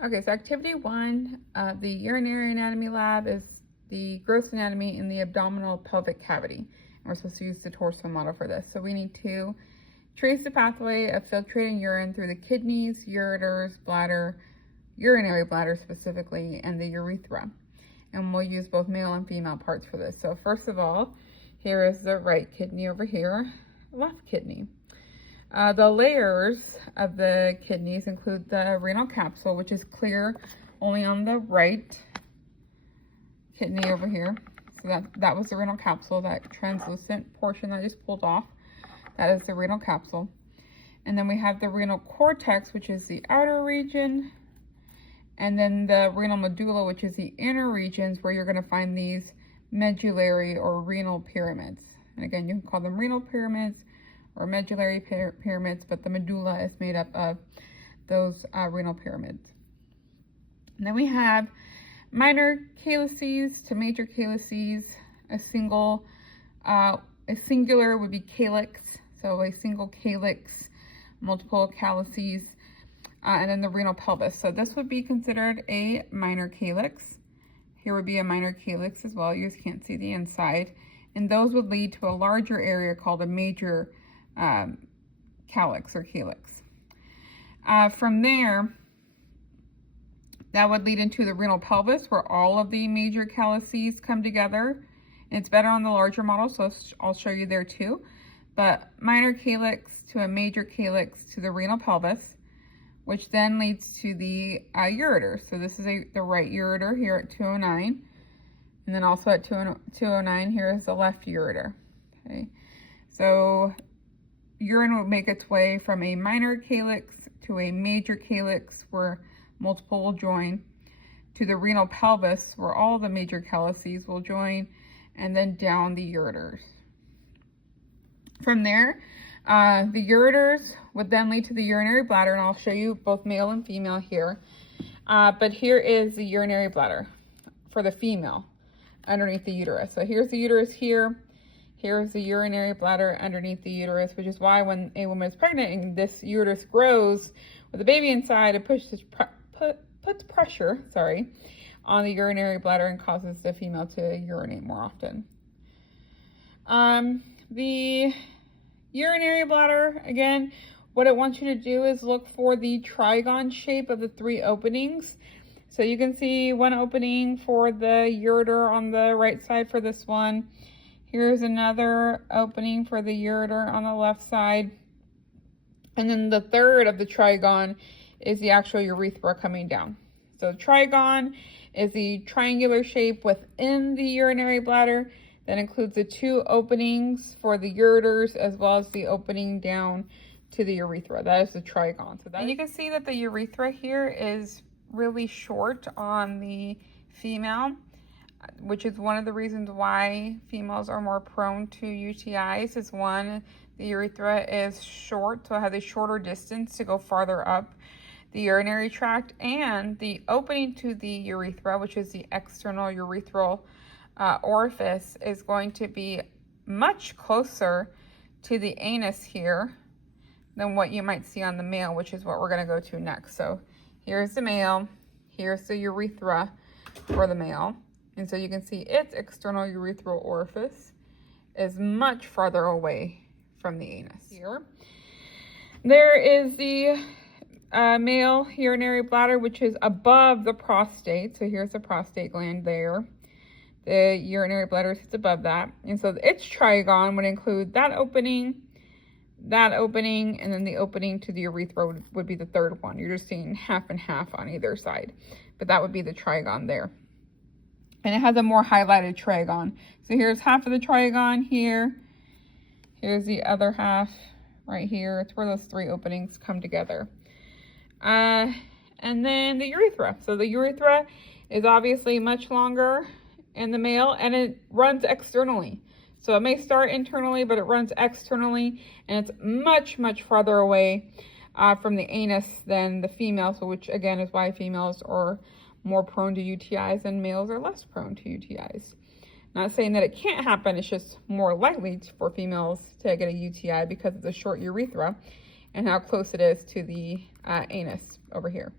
Okay, so activity 1, the urinary anatomy lab is the gross anatomy in the abdominal pelvic cavity. And we're supposed to use the torso model for this. So we need to trace the pathway of filtrating urine through the kidneys, ureters, bladder, urinary bladder specifically, and the urethra. And we'll use both male and female parts for this. So first of all, here is the right kidney over here, left kidney. The layers of the kidneys include the renal capsule, which is only on the right kidney over here. So that was the renal capsule, that translucent portion that I just pulled off. That is the renal capsule. And then we have the renal cortex, which is the outer region. And then the renal medulla, which is the inner regions where you're going to find these medullary or renal pyramids. And again, you can call them renal pyramids or medullary pyramids, but the medulla is made up of those renal pyramids. And then we have minor calyces to major calyces. A singular would be calyx, so a single calyx, multiple calyces, and then the renal pelvis. So this would be considered a minor calyx. Here would be a minor calyx as well. You just can't see the inside. And those would lead to a larger area called a major calyx or calyx. From there, that would lead into the renal pelvis, where all of the major calyces come together. And it's better on the larger model, so I'll show you there too. But minor calyx to a major calyx to the renal pelvis, which then leads to the ureter. So this is the right ureter here at 209. And then also at 209, here is the left ureter. Okay, so urine would make its way from a minor calyx to a major calyx where multiple will join, to the renal pelvis where all the major calyces will join, and then down the ureters. From there, the ureters would then lead to the urinary bladder, and I'll show you both male and female here. But here is the urinary bladder for the female underneath the uterus. So here's the uterus here. Here's the urinary bladder underneath the uterus, which is why when a woman is pregnant and this uterus grows with a baby inside, it puts pressure on the urinary bladder and causes the female to urinate more often. The urinary bladder, again, what it wants you to do is look for the trigon shape of the 3 openings. So you can see one opening for the ureter on the right side for this one. Here's another opening for the ureter on the left side. And then the third of the trigon is the actual urethra coming down. So trigon is the triangular shape within the urinary bladder that includes the 2 openings for the ureters as well as the opening down to the urethra. That is the trigon. And you can see that the urethra here is really short on the female, which is one of the reasons why females are more prone to UTIs. Is one, the urethra is short, so it has a shorter distance to go farther up the urinary tract, and the opening to the urethra, which is the external urethral orifice, is going to be much closer to the anus here than what you might see on the male, which is what we're going to go to next. So here's the male, here's the urethra for the male. And so you can see its external urethral orifice is much farther away from the anus. Here, there is the male urinary bladder, which is above the prostate. So here's the prostate gland there. The urinary bladder sits above that. And so its trigon would include that opening, and then the opening to the urethra would be the third one. You're just seeing half and half on either side. But that would be the trigon there. And it has a more highlighted trigon. So here's half of the trigon here. Here's the other half right here. It's where those 3 openings come together. And then the urethra. So the urethra is obviously much longer in the male, and it runs externally. So it may start internally, but it runs externally, and it's much, much farther away from the anus than the female. So which again is why females are more prone to UTIs and males are less prone to UTIs. Not saying that it can't happen, it's just more likely for females to get a UTI because of the short urethra and how close it is to the anus over here.